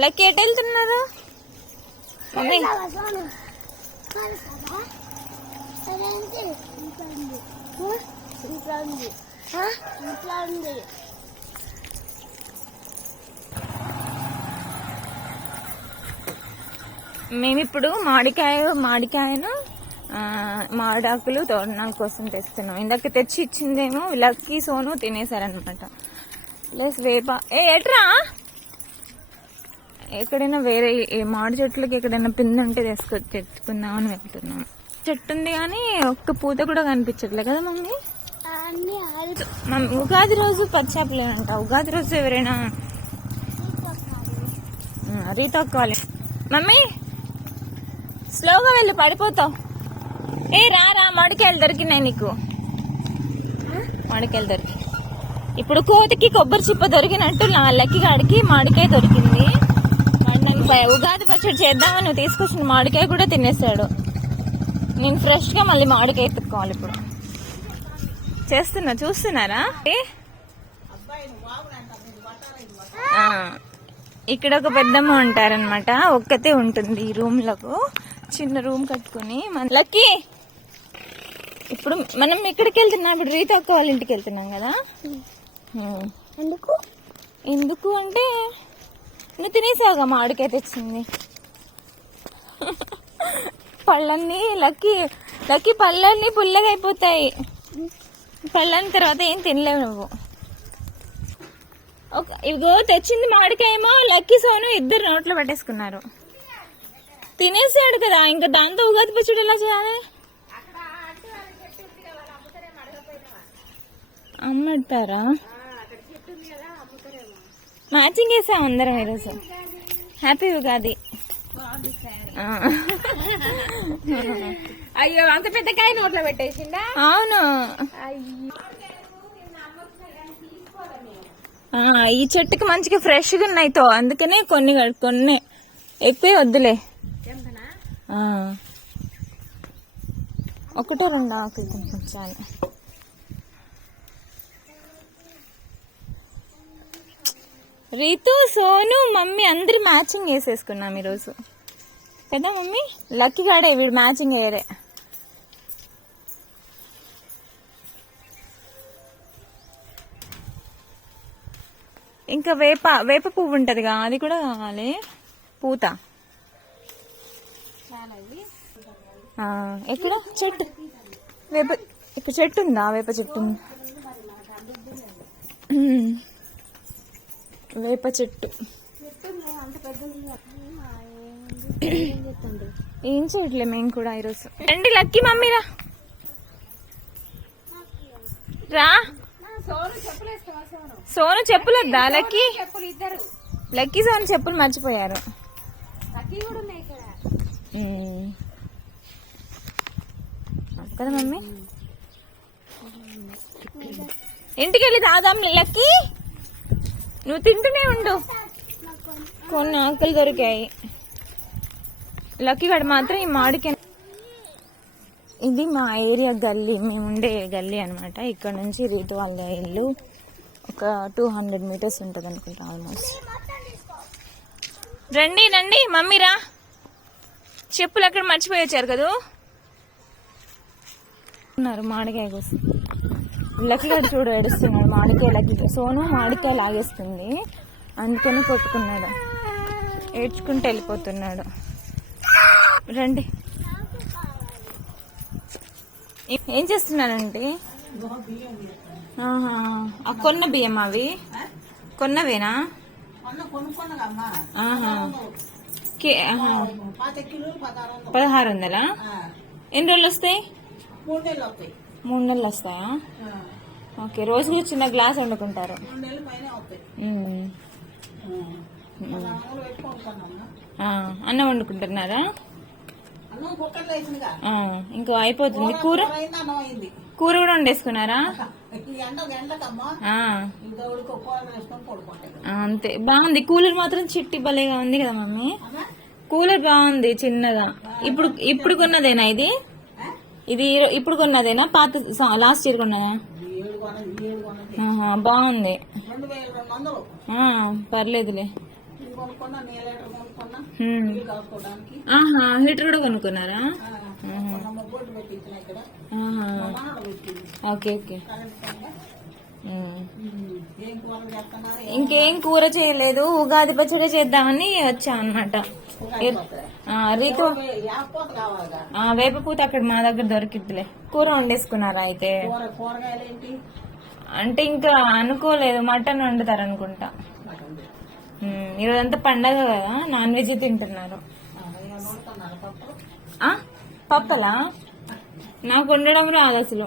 Lucky ఎటు వెళ్తున్నారు? Mummy. కలిసావా Sonu? కలిసావా అదేంటి ఇంట్లో ఉంది ఆ? ఇంట్లో ఉంది ఆ? ఇంట్లో ఉంది మేము ఇప్పుడు మామిడికాయ మామిడికాయను మామిడాకులు తోరణాల కోసం తెస్తున్నాం. ఇందాక తెచ్చి ఇచ్చిందేమో లక్కీ సోను తినేసారనమాట ప్లస్ వేప. ఏ ఎట్రా? ఎక్కడైనా వేరే ఏ మామిడి చెట్లకి ఎక్కడైనా పిండి ఉంటే తెచ్చుకో తెచ్చుకుందామని వెళ్తున్నాం. చెట్టు ఉంది కానీ ఒక్క పూత కూడా కనిపించట్లే కదా మమ్మీ? ఉగాది రోజు పచ్చాపలేనంట ఉగాది రోజు ఎవరైనా రీతొక్కాలి మమ్మీ స్లోగా వెళ్ళి పడిపోతావు. ఏ రా రా మామిడికాయలు దొరికినాయి నీకు. మామిడికాయలు దొరికి ఇప్పుడు కోతికి కొబ్బరి చిప్ప దొరికినట్టు నా లక్కీ గాడికి మామిడికాయ దొరికింది. ఉగాది పచ్చడి చేద్దామని నువ్వు తీసుకొచ్చిన మామిడికాయ కూడా తినేసాడు. నేను ఫ్రెష్గా మళ్ళీ మామిడికాయ ఎత్తుక్కోవాలి ఇప్పుడు. చేస్తున్నా చూస్తున్నారా? ఇక్కడ ఒక పెద్దమ్మ ఉంటారనమాట ఒక్కతే ఉంటుంది ఈ రూమ్లకు చిన్న రూమ్ కట్టుకుని మన లక్కీ! ఇప్పుడు మనం ఎక్కడికి వెళ్తున్నాం ఇప్పుడు రీత వాళ్ళ ఇంటికి వెళ్తున్నాం కదా. ఎందుకు? ఎందుకు అంటే నువ్వు తినేసావుగా మామిడికాయ తెచ్చింది. పళ్ళన్నీ లక్కీ లక్కీ పళ్ళన్నీ పుల్లగా అయిపోతాయి పళ్ళని తర్వాత ఏం తినలేవు నువ్వు. ఒక ఇదిగో తెచ్చింది మామిడికాయమో లక్కీ సోను ఇద్దరు నోట్లో పెట్టేసుకున్నారు. తినేసాడు కదా ఇంకా దాంతో ఉగాది పచ్చడి ఎలా చేయాలి? అమ్మంటారా మ్యాచింగ్ వేసాం అందరం ఈరోజు. హ్యాపీ ఉగాది. అయ్యో అంత పెద్ద కాయ నోట్లో పెట్టేసిందా అవును. ఈ చెట్టుకి మంచిగా ఫ్రెష్గా ఉన్నాయి తో. అందుకనే కొన్ని కొన్ని. ఎక్కువే వద్దులే. ఒకటో రెండు ఆకులు కొంచెం చాలు. రితు సోను మమ్మీ అందరి మ్యాచింగ్ వేసేసుకున్నాం ఈరోజు. కదా మమ్మీ? లక్కీ గాడే వీడు మ్యాచింగ్ వేరే ఇంకా వేప వేప పువ్వు ఉంటుందిగా అది కూడా కావాలి. పూత. ఎక్కడ? చెట్టు. వేప ఇక్కడ చెట్టు ఉందా? వేప చెట్టు. ఉంది. వేప చెట్టు. ఏం చేయట్లే మేము కూడా ఈరోజు. రండి లక్కీ మమ్మీరా రా. సోను చెప్పులు వద్దా లక్కీ? లక్కీ సోను చెప్పులు మర్చిపోయారు. కదా మమ్మీ? ఇంటికి వెళ్ళి తాదాం లక్కీ. నువ్వు తింటూనే ఉండు. కొన్ని ఆకులు దొరికాయి. లక్కీగడ మాత్రం ఈ మాడికి ఇది మా ఏరియా గల్లీ. మేము ఉండే గల్లీ అనమాట ఇక్కడ నుంచి రీతు వాళ్ళ ఇల్లు ఒక టూ హండ్రెడ్ మీటర్స్ ఉంటుంది అనుకుంటా ఆల్మోస్ట్. రండి రండి మమ్మీ రా. చెప్పులు అక్కడ మర్చిపోయి వచ్చారు కదా? ఉన్నారు మామిడికాయ కోసం. లక్కీ చూడు ఏడుస్తున్నాడు మామిడికాయ లక్కీ సోను మామిడికాయ లాగేస్తుంది. అందుకని కొట్టుకున్నాడు. ఏడ్చుకుంటూ వెళ్ళిపోతున్నాడు. రండి. ఏం చేస్తున్నారండి? ఆహా. ఆ కొన్న బియ్యం అవి? కొన్నవేనా? పదహారు వందలా? ఎన్ని రోజులు వస్తాయి? మూడు నెలలు వస్తాయా? ఓకే రోజుకు చిన్న గ్లాస్ వండుకుంటారు. అన్నం వండుకుంటున్నారా? ఇంకో అయిపోతుంది. కూర కూర? కూడా వండేసుకున్నారా? అంతే. బాగుంది. కూలర్ మాత్రం చిట్టి భలేగా ఉంది కదా మమ్మీ? కూలర్ బాగుంది చిన్నగా. ఇప్పుడు ఇప్పుడు కొన్నదేనా ఇది? ఇది ఇప్పుడు కొన్నదేనా? పాత లాస్ట్ ఇయర్ కొన్నదా? బాగుంది. పర్లేదులే. ఆహా హీటర్ కూడా కొనుక్కున్నారా? Okay okay. ఇంకేం కూర చేయలేదు. ఉగాది పచ్చడి చేద్దామని వచ్చా అనమాట కావాలిగా? ఆ, వేపపూత అక్కడ మా దగ్గర దొరికిద్దిలే. కూర వండేసుకున్నారా అయితే? అంటే ఇంకా అనుకోలేదు మటన్ వండుతారు అనుకుంటా ఈరోజంతా పండగ కదా నాన్ వెజ్ తింటున్నారు. పప్పలా? నాకు వండడం రాదు అసలు.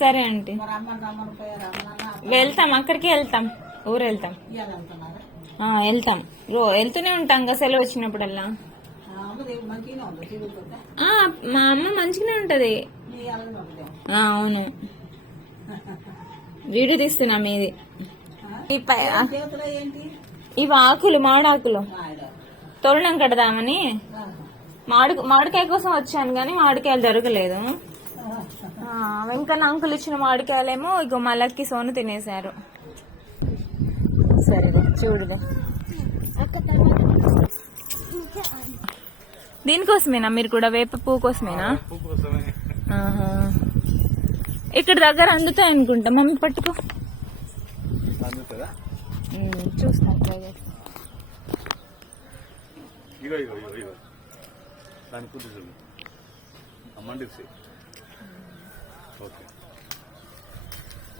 సరే అమ్మ వెళ్తాం అక్కడికి వెళ్తాం ఊరు వెళ్తాం వెళ్తాం. రో వెళ్తూనే ఉంటాం కదా సెలవు వచ్చినప్పుడల్లా. మా అమ్మ మంచిగానే ఉంటది. ఉంటుంది అవును. వీడియో తీస్తున్నా మీది. ఇవి ఆకులు మాడాకులు. తొరణం కడదామని. ఆహా. మామిడి మామిడికాయ కోసం వచ్చాను కానీ మామిడికాయలు దొరకలేదు. వెంకన్న అంకులు ఇచ్చిన మామిడికాయలేమో ఇగో మలక్కి సోను తినేశారు. సరే చూడుగా దీనికోసమేనా మీరు కూడా? వేప పువ్వు కోసమేనా. ఇక్కడ దగ్గర అందుతాయి అనుకుంటా మమ్మీ పట్టుకో. ఉమ్, చూస్తా ట్రై చేస్తా. ఇగో ఇగో ఇగో ఇగో. దాని కుది చూడు. అమ్మండిసి ఓకే.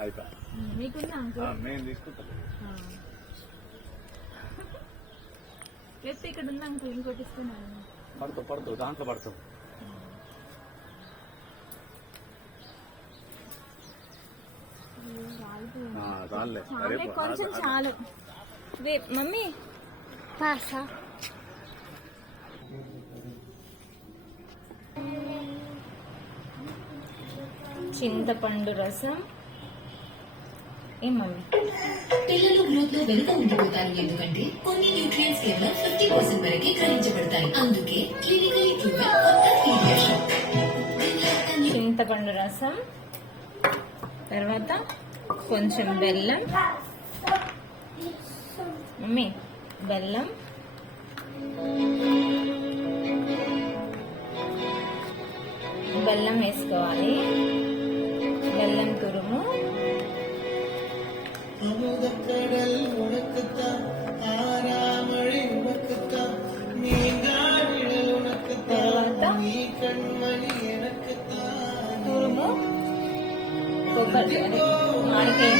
అయిపోయి మీకుందా? అంకుల్ నేను తీసుకుంటాను లేకపోతే ఇక్కడ ఉందా అంకుల్ ఇంకోటి ఇస్తున్నాను పడతావు పడతావు దాంట్లో పడతావు చాలే, కొంచెం చాలు. వే మమ్మీ. పాసా. చింతపండు రసం. పిల్లలు గ్రోత్లో వెనుక ఉండిపోతారు ఎందుకంటే కొన్ని న్యూట్రియంట్స్ కేవలం ఫిఫ్టీ పర్సెంట్ వరకే గ్రహించబడతాయి. అందుకే క్లినికల్ చింతపండు రసం తర్వాత కొంచెం బెల్లం. మమ్మీ బెల్లం. బెల్లం వేసుకోవాలి. కొబ్బరి మాడికాయ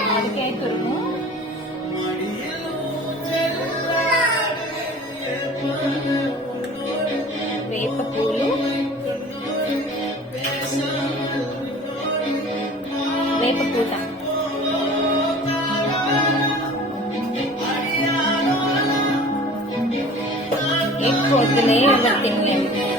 మాడికాయ తురుము వేప పూలు ఎక్కువ వద్దులే తినలేము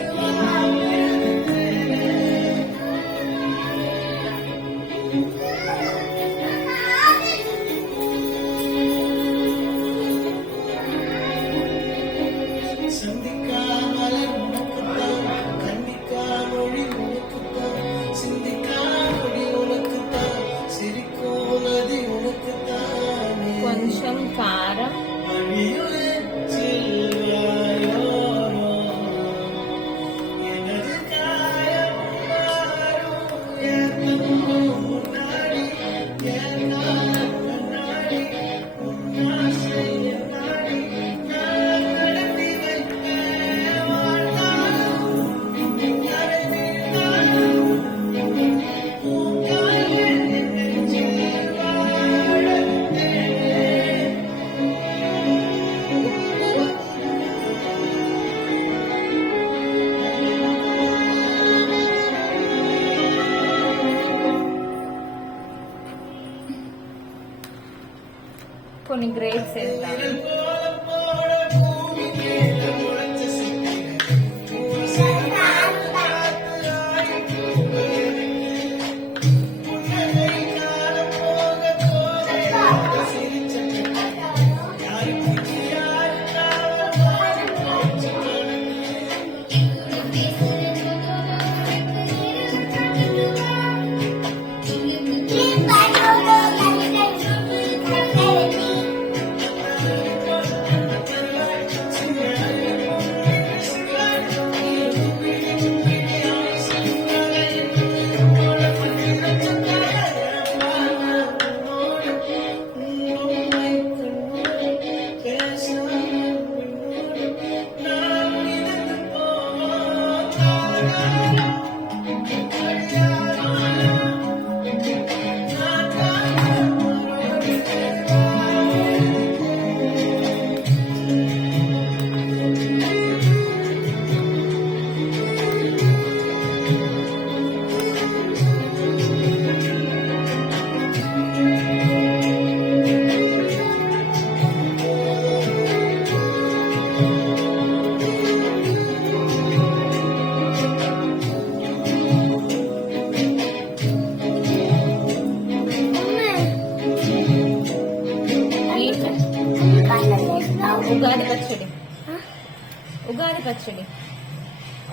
ఉగాది పచ్చడి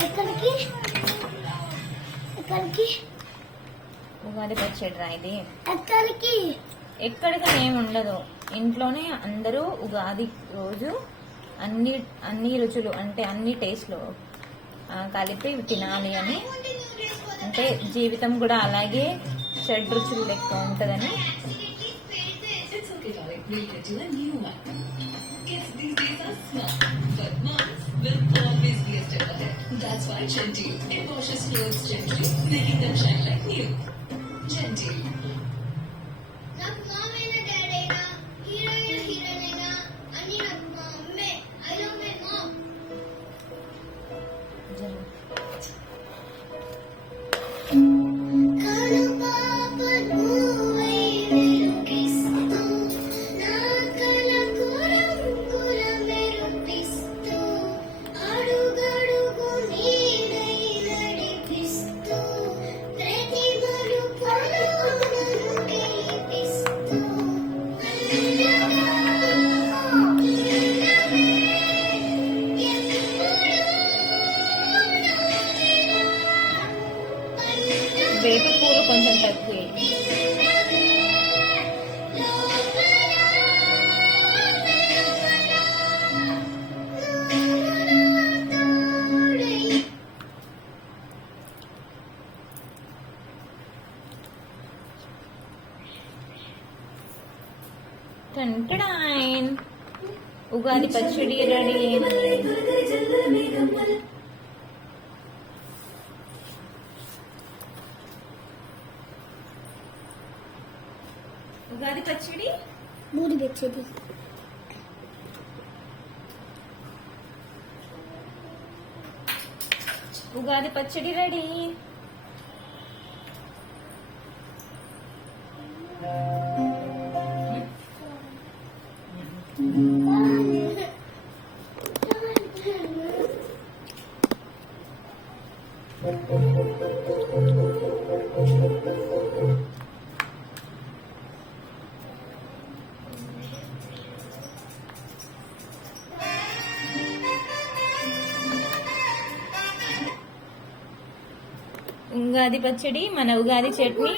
ఎక్కడికి? ఎక్కడికి? ఉగాది పచ్చడి రా ఇది. ఎక్కడికి? ఎక్కడికి ఏమి ఉండదు. ఇంట్లోనే అందరూ ఉగాది రోజు అన్ని అన్ని రుచులు అంటే అన్ని టేస్ట్లు ఆ, కలిపి తినాలి అని. అంటే జీవితం కూడా అలాగే షడ్ రుచులు లెక్క ఉంటుందని. These days are but moms will always be a step ahead. That's why Gentile. It washes clothes gently, making them shine like new. Gentile. టంటడాయన్. Ugadi పచ్చడి రెడీ. ఉగాది పచ్చడి? బూడి తెచ్చేది ఉగాది పచ్చడి రెడీ. ఉగాది పచ్చడి మన ఉగాది చట్నీ.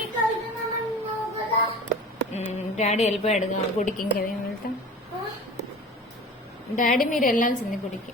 డాడీ వెళ్ళిపోయాడు గుడికి ఇంకేం వెళ్తాం. డాడీ మీరు వెళ్ళాల్సింది గుడికి.